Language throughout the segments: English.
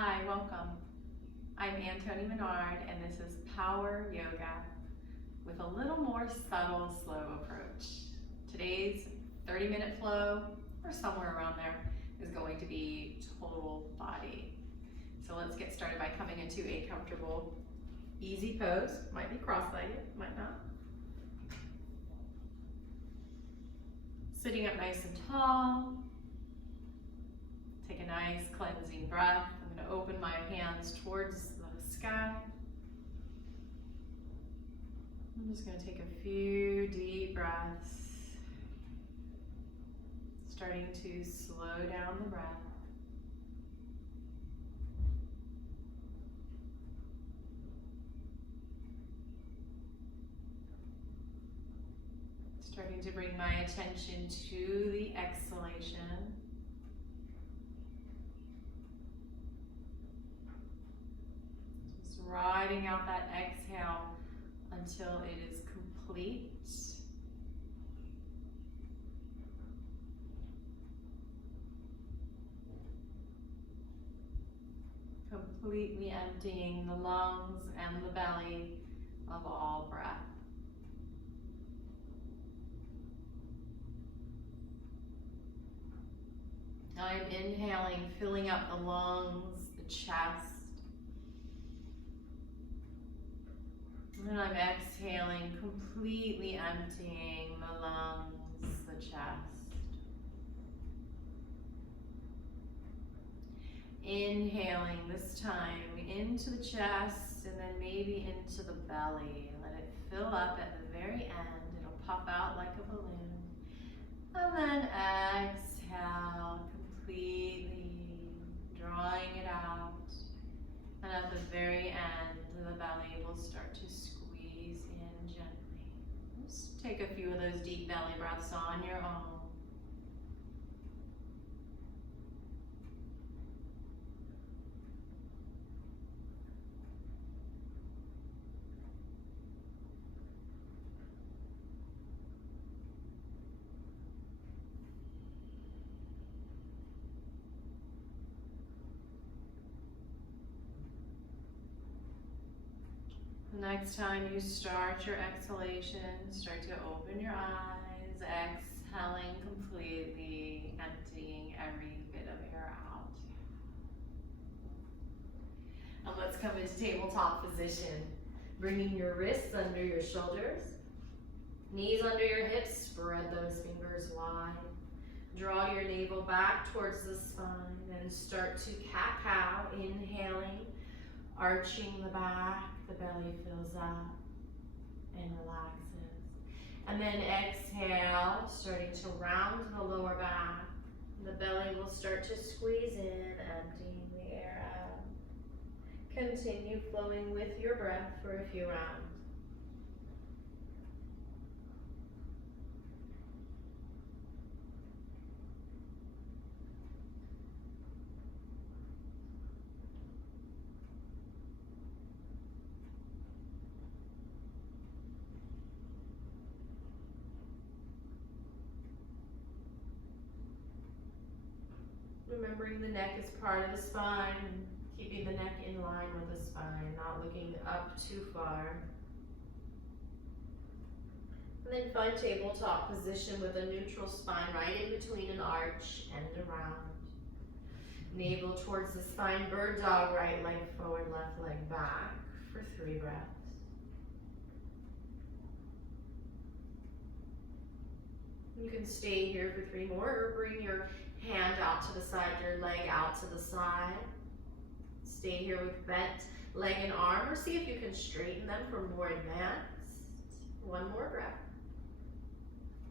Hi, welcome. I'm Toni Minard, and this is Power Yoga with a little more subtle, slow approach. Today's 30-minute flow, or somewhere around there, is going to be total body. So let's get started by coming into a comfortable, easy pose. Might be cross-legged, might not. Sitting up nice and tall. Take a nice cleansing breath. I'm going to open my hands towards the sky. I'm just going to take a few deep breaths, starting to slow down the breath. Starting to bring my attention to the exhalation. Just riding out that exhale until it is complete. Completely emptying the lungs and the belly of all breath. I'm inhaling, filling up the lungs, the chest. And I'm exhaling, completely emptying the lungs, the chest. Inhaling this time into the chest and then maybe into the belly. Let it fill up at the very end. It'll pop out like a balloon. And then exhale, completely drawing it out. And at the very end, the belly will start to squeeze in gently. Just take a few of those deep belly breaths on your own. The next time you start your exhalation, start to open your eyes, exhaling completely, emptying every bit of air out. And let's come into tabletop position. Bringing your wrists under your shoulders, knees under your hips, spread those fingers wide. Draw your navel back towards the spine and start to cat-cow, inhaling, arching the back. The belly fills up and relaxes. And then exhale, starting to round the lower back. The belly will start to squeeze in, emptying the air out. Continue flowing with your breath for a few rounds. Remembering the neck is part of the spine, keeping the neck in line with the spine, not looking up too far. And then find tabletop position with a neutral spine right in between an arch and a round. Navel towards the spine, bird dog, right leg forward, left leg back for 3 breaths. You can stay here for 3 more or bring your hand out to the side, your leg out to the side. Stay here with bent leg and arm, or see if you can straighten them for more advanced. 1 more breath.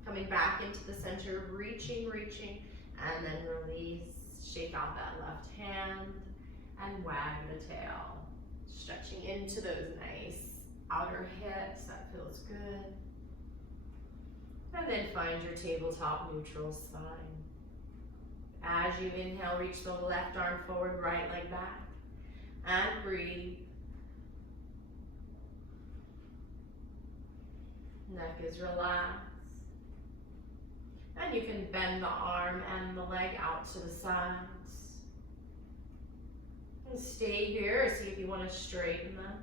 Coming back into the center, reaching, and then release. Shake out that left hand and wag the tail. Stretching into those nice outer hips, that feels good. And then find your tabletop neutral spine. As you inhale, reach the left arm forward, right leg back, and breathe. Neck is relaxed. And you can bend the arm and the leg out to the sides. Stay here or see if you want to straighten them.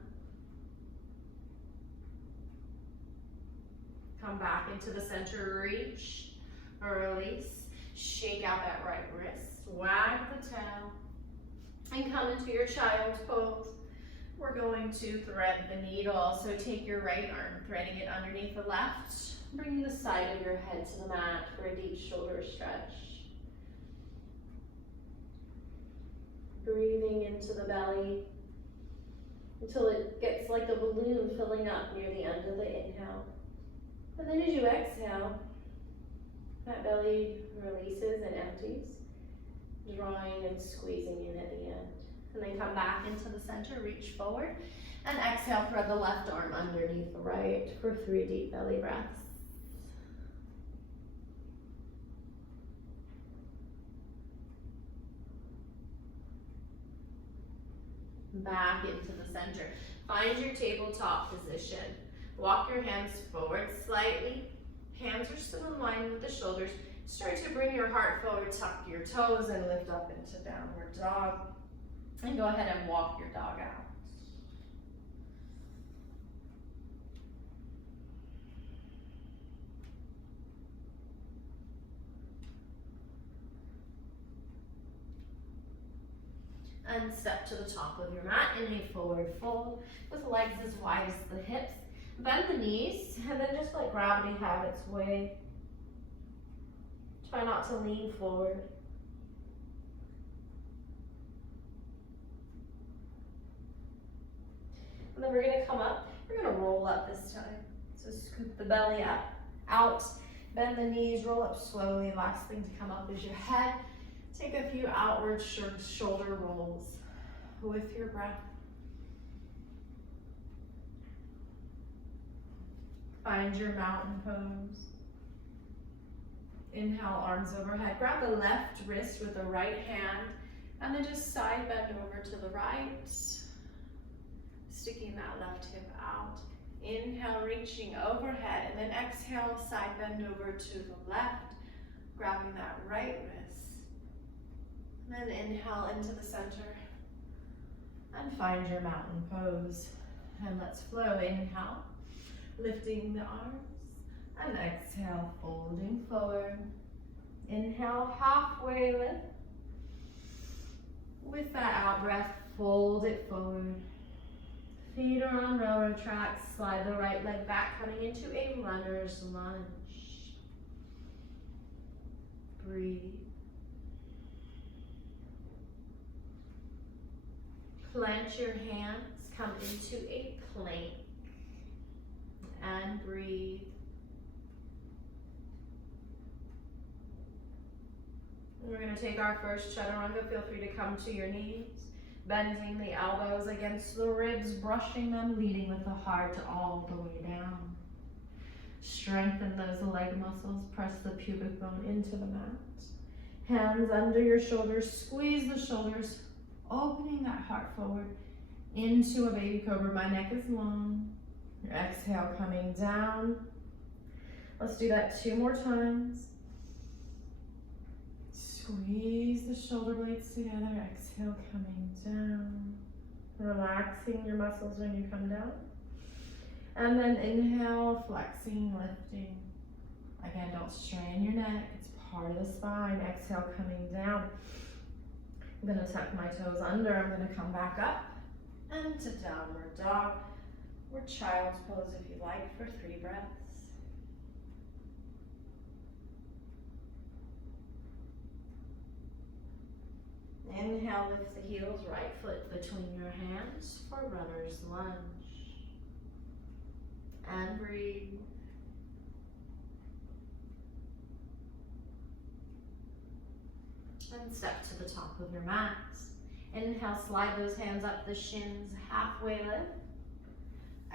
Come back into the center, reach, release. Shake out that right wrist, wag the tail, and come into your child's pose. We're going to thread the needle, so take your right arm, threading it underneath the left, bringing the side of your head to the mat for a deep shoulder stretch. Breathing into the belly until it gets like a balloon filling up near the end of the inhale. And then as you exhale, that belly releases and empties, drawing and squeezing in at the end. And then come back into the center, reach forward, and exhale, thread the left arm underneath the right for 3 deep belly breaths. Back into the center. Find your tabletop position. Walk your hands forward slightly. Hands are still in line with the shoulders. Start to bring your heart forward, tuck your toes, and lift up into downward dog. And go ahead and walk your dog out. And step to the top of your mat in a forward fold with legs as wide as the hips. Bend the knees and then just let gravity have its way. Try not to lean forward. And then we're going to come up. We're going to roll up this time. So scoop the belly up, out, bend the knees, roll up slowly. Last thing to come up is your head. Take a few outward shoulder rolls with your breath. Find your mountain pose. Inhale, arms overhead. Grab the left wrist with the right hand and then just side bend over to the right. Sticking that left hip out. Inhale, reaching overhead, and then exhale, side bend over to the left, grabbing that right wrist. And then inhale into the center and find your mountain pose. And let's flow. Inhale, lifting the arms, and exhale, folding forward. Inhale, halfway lift. With that out breath, fold it forward. Feet are on railroad tracks. Slide the right leg back, coming into a runner's lunge. Breathe. Plant your hands, come into a plank, and breathe. We're going to take our first chaturanga. Feel free to come to your knees, bending the elbows against the ribs, brushing them, leading with the heart all the way down. Strengthen those leg muscles, press the pubic bone into the mat. Hands under your shoulders, squeeze the shoulders, opening that heart forward into a baby cobra. My neck is long. Your exhale coming down. Let's do that 2 more times. Squeeze the shoulder blades together. Exhale coming down. Relaxing your muscles when you come down. And then inhale, flexing, lifting. Again, don't strain your neck. It's part of the spine. Exhale coming down. I'm going to tuck my toes under. I'm going to come back up and to downward dog or child's pose if you like for 3 breaths. Inhale, lift the heels, right foot between your hands for runner's lunge. And breathe. And step to the top of your mat. Inhale, slide those hands up the shins, halfway lift.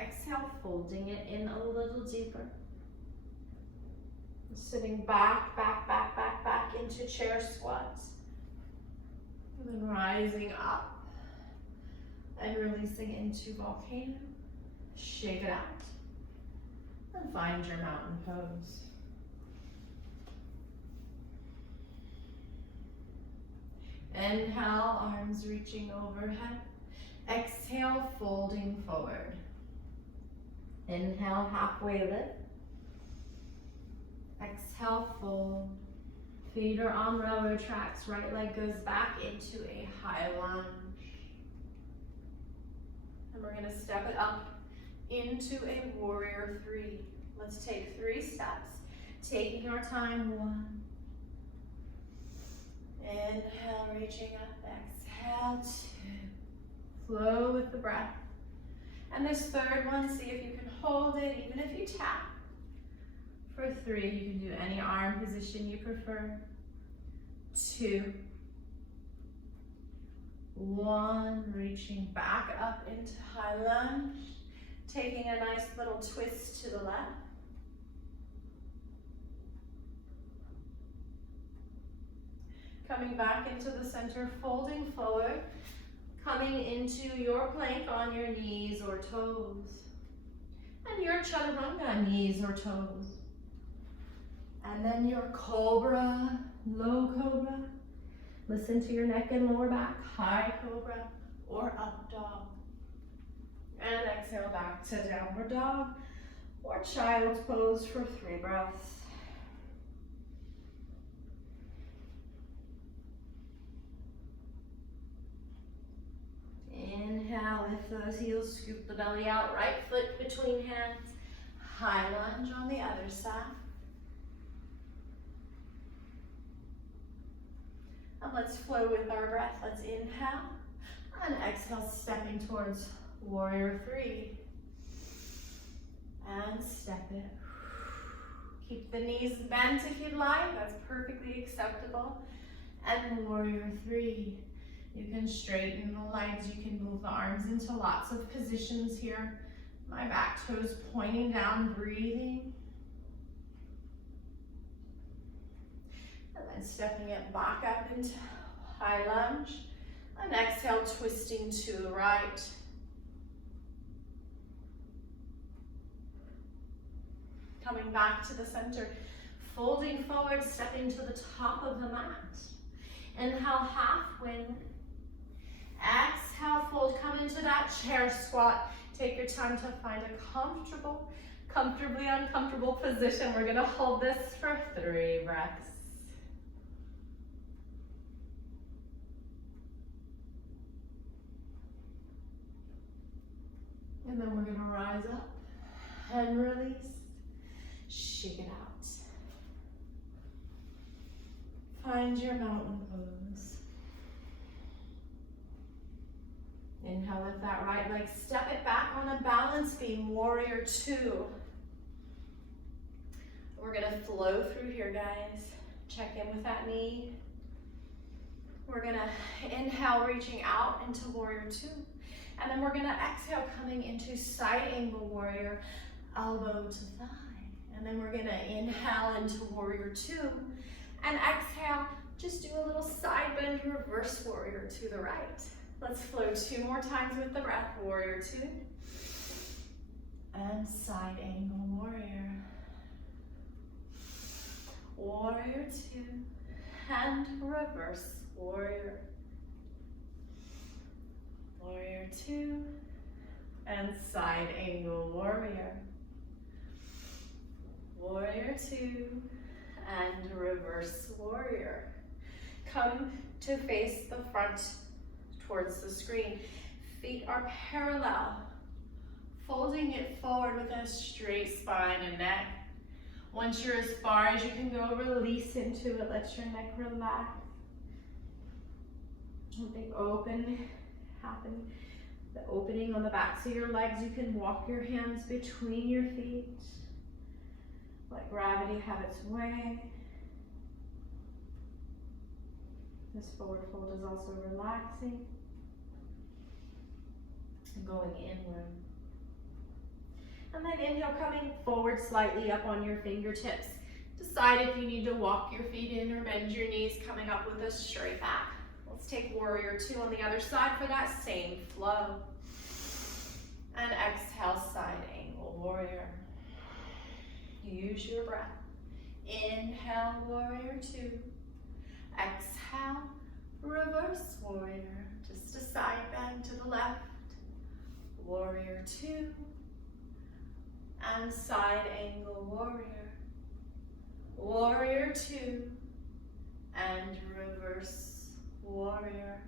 Exhale, folding it in a little deeper. Sitting back into chair squat. And then rising up and releasing into volcano. Shake it out. And find your mountain pose. Inhale, arms reaching overhead. Exhale, folding forward. Inhale, halfway lift. Exhale, fold. Feet are on railroad tracks. Right leg goes back into a high lunge. And we're gonna step it up into a warrior three. Let's take 3 steps. Taking our time, 1. Inhale, reaching up, exhale, 2. Flow with the breath. And this third one, see if you can hold it, even if you tap. For 3, you can do any arm position you prefer. 2. 1, reaching back up into high lunge. Taking a nice little twist to the left. Coming back into the center, folding forward. Coming into your plank on your knees or toes. And your chaturanga, knees or toes. And then your cobra, low cobra. Listen to your neck and lower back, high cobra or up dog. And exhale back to downward dog or child's pose for 3 breaths. Inhale, lift those heels, scoop the belly out, right foot between hands. High lunge on the other side. And let's flow with our breath. Let's inhale and exhale, stepping towards warrior 3. And step it. Keep the knees bent if you'd like. That's perfectly acceptable. And warrior 3. You can straighten the legs. You can move the arms into lots of positions here. My back toes pointing down, breathing. And then stepping it back up into high lunge. And exhale, twisting to the right. Coming back to the center, folding forward, stepping to the top of the mat. Inhale, half wind. Exhale, fold, come into that chair squat. Take your time to find a comfortably uncomfortable position. We're gonna hold this for 3 breaths. And then we're gonna rise up and release. Shake it out. Find your mountain pose. Inhale, lift that right leg, step it back on a balance beam, warrior 2. We're gonna flow through here, guys. Check in with that knee. We're gonna inhale, reaching out into warrior 2. And then we're gonna exhale, coming into side angle warrior, elbow to thigh. And then we're gonna inhale into warrior 2. And exhale, just do a little side bend, reverse warrior to the right. Let's flow 2 more times with the breath. Warrior 2. And side angle warrior. Warrior 2. And reverse warrior. Warrior 2. And side angle warrior. Warrior 2. And reverse warrior. Come to face the front towards the screen. Feet are parallel. Folding it forward with a straight spine and neck. Once you're as far as you can go, release into it. Let your neck relax. Something open happen. The opening on the backs of your legs. You can walk your hands between your feet. Let gravity have its way. This forward fold is also relaxing and going inward. And then inhale, coming forward slightly up on your fingertips. Decide if you need to walk your feet in or bend your knees, coming up with a straight back. Let's take warrior 2 on the other side for that same flow. And exhale, side angle warrior. Use your breath. Inhale, warrior 2. Exhale, reverse warrior. Just a side bend to the left. Warrior 2. And side angle warrior. Warrior 2. And reverse warrior.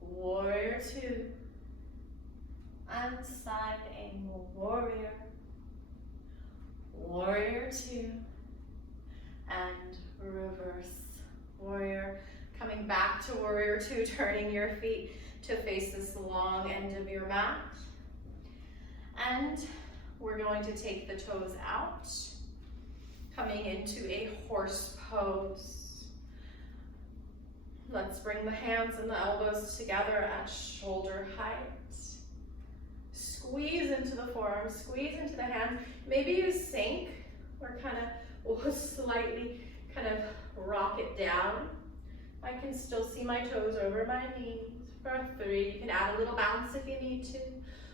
Warrior 2. And side angle warrior. Warrior 2. And reverse warrior. Coming back to warrior 2, turning your feet to face this long end of your mat. And we're going to take the toes out, coming into a horse pose. Let's bring the hands and the elbows together at shoulder height. Squeeze into the forearms, squeeze into the hands. Maybe you sink or or slightly kind of rock it down. I can still see my toes over my knees. For 3, you can add a little bounce if you need to,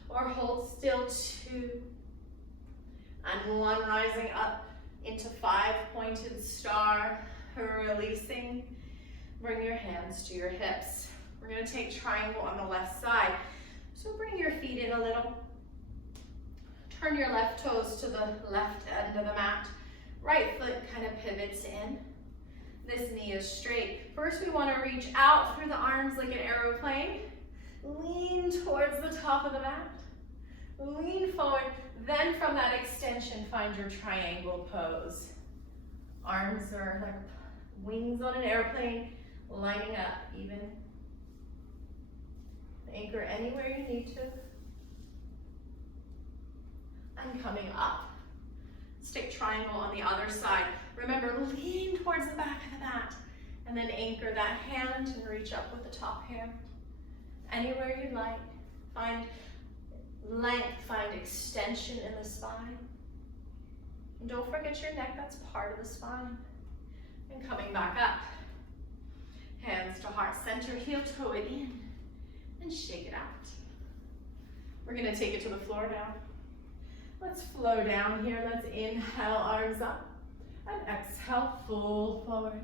or hold still 2. And 1, rising up into 5, pointed star, releasing. Bring your hands to your hips. We're going to take triangle on the left side. So bring your feet in a little. Turn your left toes to the left end of the mat. Right foot kind of pivots in. This knee is straight. First, we want to reach out through the arms like an aeroplane. Lean towards the top of the mat. Lean forward. Then from that extension, find your triangle pose. Arms are like wings on an airplane, lining up even. Anchor anywhere you need to. And coming up. Stick triangle on the other side. Remember, lean towards the back of the mat. And then anchor that hand and reach up with the top hand. Anywhere you like. Find length, find extension in the spine. And don't forget your neck, that's part of the spine. And coming back up. Hands to heart center, heel toe it in. And shake it out. We're gonna take it to the floor now. Let's flow down here. Let's inhale, arms up. And exhale, full forward.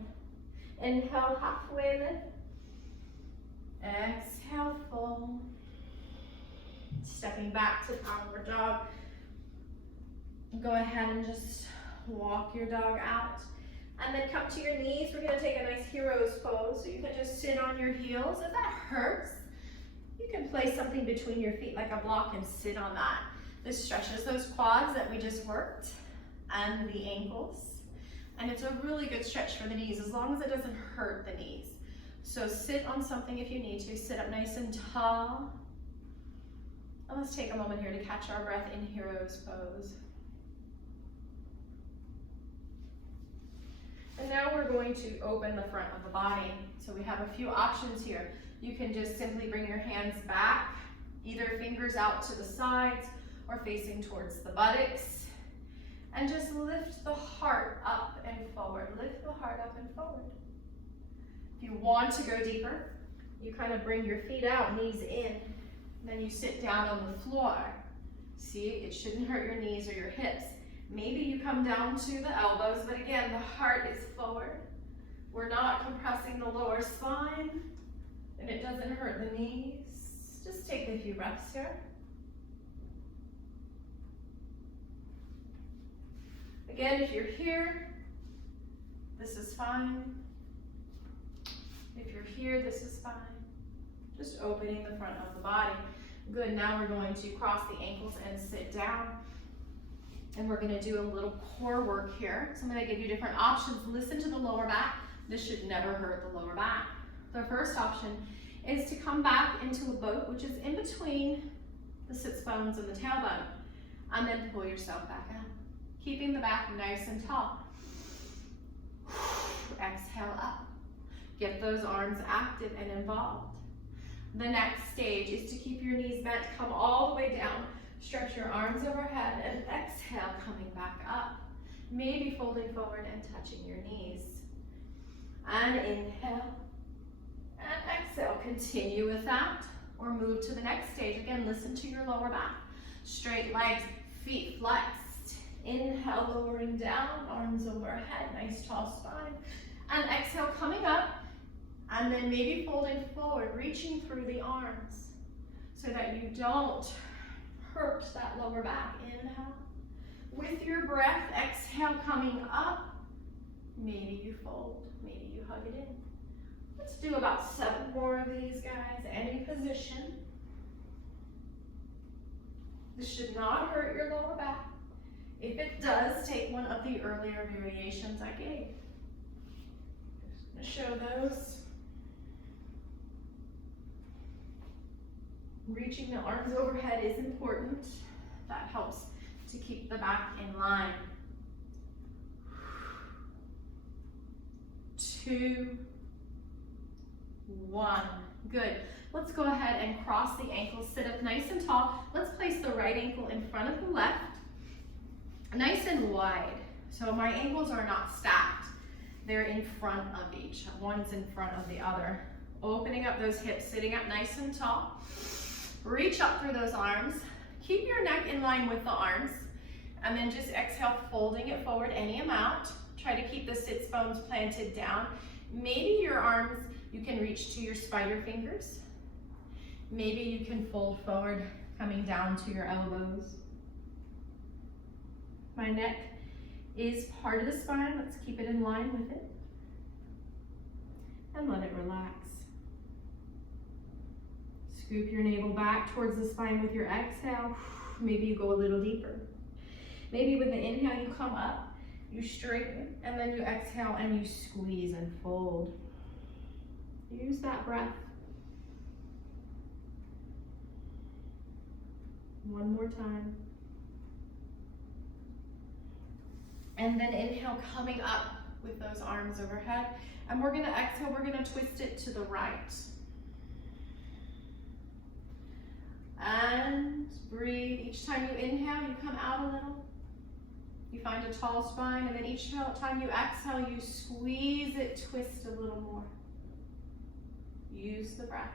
Inhale, halfway lift. Exhale, full. Stepping back to downward dog. Go ahead and just walk your dog out. And then come to your knees. We're gonna take a nice hero's pose. So you can just sit on your heels. If that hurts, you can place something between your feet like a block and sit on that. This stretches those quads that we just worked and the ankles. And it's a really good stretch for the knees as long as it doesn't hurt the knees. So sit on something if you need to. Sit up nice and tall. And let's take a moment here to catch our breath in hero's pose. And now we're going to open the front of the body. So we have a few options here. You can just simply bring your hands back, either fingers out to the sides or facing towards the buttocks. And just lift the heart up and forward. Lift the heart up and forward. If you want to go deeper, you kind of bring your feet out, knees in. Then you sit down on the floor. See, it shouldn't hurt your knees or your hips. Maybe you come down to the elbows, but again, the heart is forward. We're not compressing the lower spine, and it doesn't hurt the knees. Just take a few breaths here. Again, if you're here, this is fine. If you're here, this is fine. Just opening the front of the body. Good, now we're going to cross the ankles and sit down. And we're gonna do a little core work here. So I'm gonna give you different options. Listen to the lower back. This should never hurt the lower back. The first option is to come back into a boat, which is in between the sits bones and the tailbone. And then pull yourself back out. Keeping the back nice and tall. Exhale up. Get those arms active and involved. The next stage is to keep your knees bent, come all the way down. Stretch your arms overhead and exhale, coming back up. Maybe folding forward and touching your knees. And inhale and exhale. Continue with that or move to the next stage. Again, listen to your lower back. Straight legs, feet flexed. Inhale, lowering down, arms overhead, nice tall spine. And exhale, coming up. And then maybe folding forward, reaching through the arms so that you don't hurt that lower back. Inhale. With your breath, exhale, coming up. Maybe you fold, maybe you hug it in. Let's do about 7 more of these, guys. Any position. This should not hurt your lower back. If it does, take one of the earlier variations I gave. Just gonna show those. Reaching the arms overhead is important. That helps to keep the back in line. 2, 1. Good. Let's go ahead and cross the ankles. Sit up nice and tall. Let's place the right ankle in front of the left. Nice and wide. So my ankles are not stacked. They're in front of each. One's in front of the other. Opening up those hips, sitting up nice and tall. Reach up through those arms. Keep your neck in line with the arms. And then just exhale, folding it forward any amount. Try to keep the sits bones planted down. Maybe your arms, you can reach to your spider fingers. Maybe you can fold forward, coming down to your elbows. My neck is part of the spine. Let's keep it in line with it. And let it relax. Scoop your navel back towards the spine with your exhale. Maybe you go a little deeper. Maybe with the inhale, you come up, you straighten, and then you exhale and you squeeze and fold. Use that breath. One more time. And then inhale, coming up with those arms overhead. And we're gonna exhale, we're gonna twist it to the right. And breathe. Each time you inhale, you come out a little. You find a tall spine, and then each time you exhale, you squeeze it, twist a little more. Use the breath.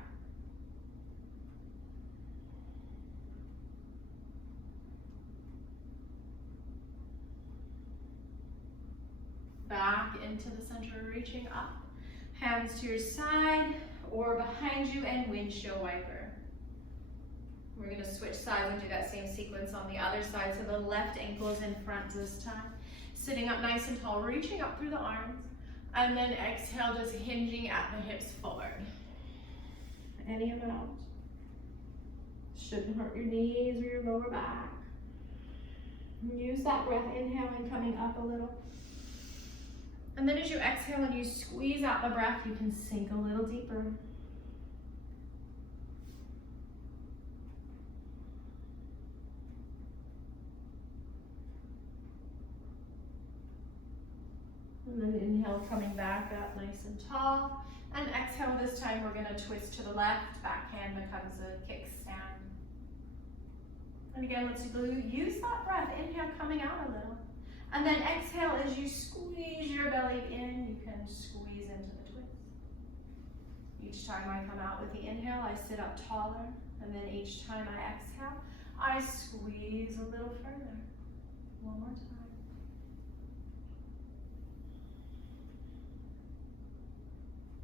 Back into the center, reaching up. Hands to your side or behind you, and windshield wiper. We're going to switch sides and do that same sequence on the other side. So the left ankle is in front this time. Sitting up nice and tall, reaching up through the arms. And then exhale, just hinging at the hips forward. Any amount. Shouldn't hurt your knees or your lower back. Use that breath, inhaling, coming up a little. And then as you exhale and you squeeze out the breath, you can sink a little deeper. And then inhale, coming back up nice and tall. And exhale, this time we're gonna twist to the left. Back hand becomes a kickstand. And again, let's use that breath. Inhale, coming out a little. And then exhale, as you squeeze your belly in, you can squeeze into the twist. Each time I come out with the inhale, I sit up taller. And then each time I exhale, I squeeze a little further. One more time.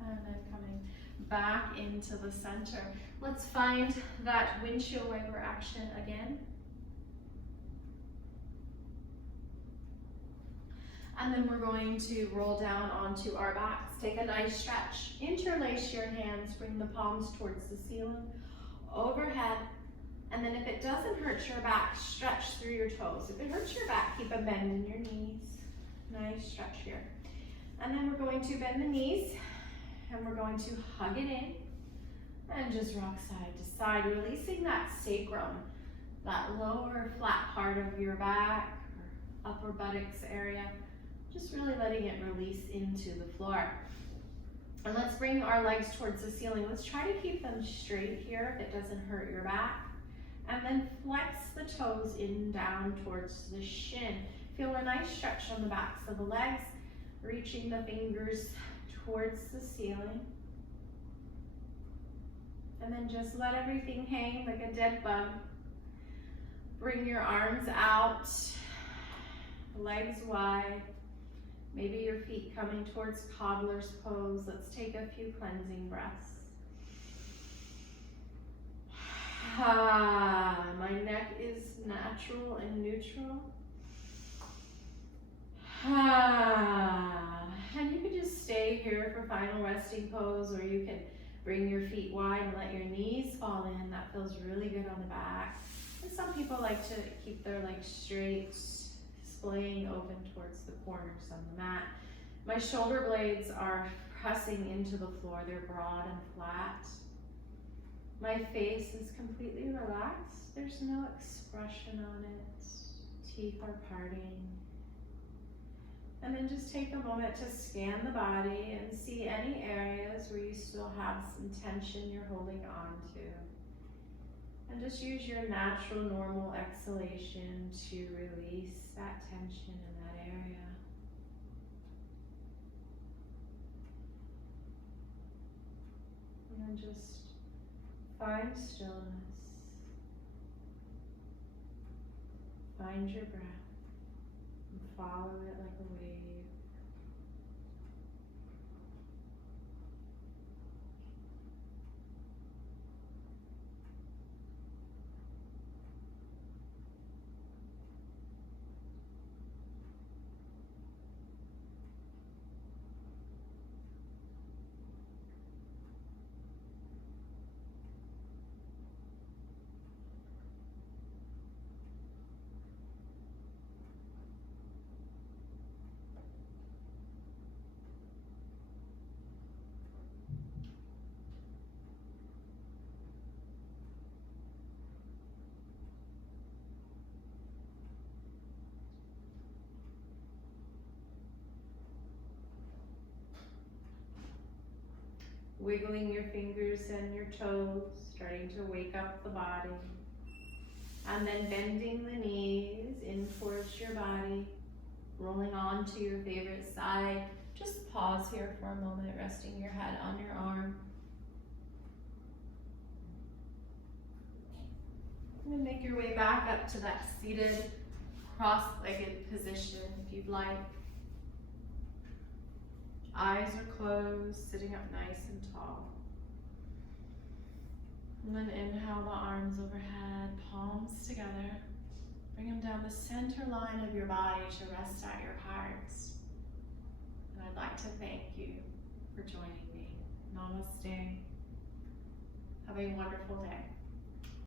And then coming back into the center. Let's find that windshield wiper action again. And then we're going to roll down onto our backs. Take a nice stretch. Interlace your hands, bring the palms towards the ceiling, overhead. And then if it doesn't hurt your back, stretch through your toes. If it hurts your back, keep a bend in your knees. Nice stretch here. And then we're going to bend the knees. And we're going to hug it in and just rock side to side, releasing that sacrum, that lower flat part of your back, or upper buttocks area, just really letting it release into the floor. And let's bring our legs towards the ceiling. Let's try to keep them straight here if it doesn't hurt your back. And then flex the toes in down towards the shin. Feel a nice stretch on the backs of the legs, reaching the fingers towards the ceiling. And then just let everything hang like a dead bug. Bring your arms out, legs wide. Maybe your feet coming towards cobbler's pose. Let's take a few cleansing breaths. My neck is natural and neutral. And you can just stay here for final resting pose, or you can bring your feet wide and let your knees fall in. That feels really good on the back. And some people like to keep their legs straight, splaying open towards the corners on the mat. My shoulder blades are pressing into the floor. They're broad and flat. My face is completely relaxed. There's no expression on it. Teeth are parting. And then just take a moment to scan the body and see any areas where you still have some tension you're holding on to. And just use your natural, normal exhalation to release that tension in that area. And then just find stillness. Find your breath. And follow it like a wave. Wiggling your fingers and your toes, starting to wake up the body. And then bending the knees in towards your body, rolling on to your favorite side. Just pause here for a moment, resting your head on your arm. And then make your way back up to that seated, cross-legged position if you'd like. Eyes are closed, sitting up nice and tall. And then inhale the arms overhead, palms together. Bring them down the center line of your body to rest at your heart. And I'd like to thank you for joining me. Namaste. Have a wonderful day.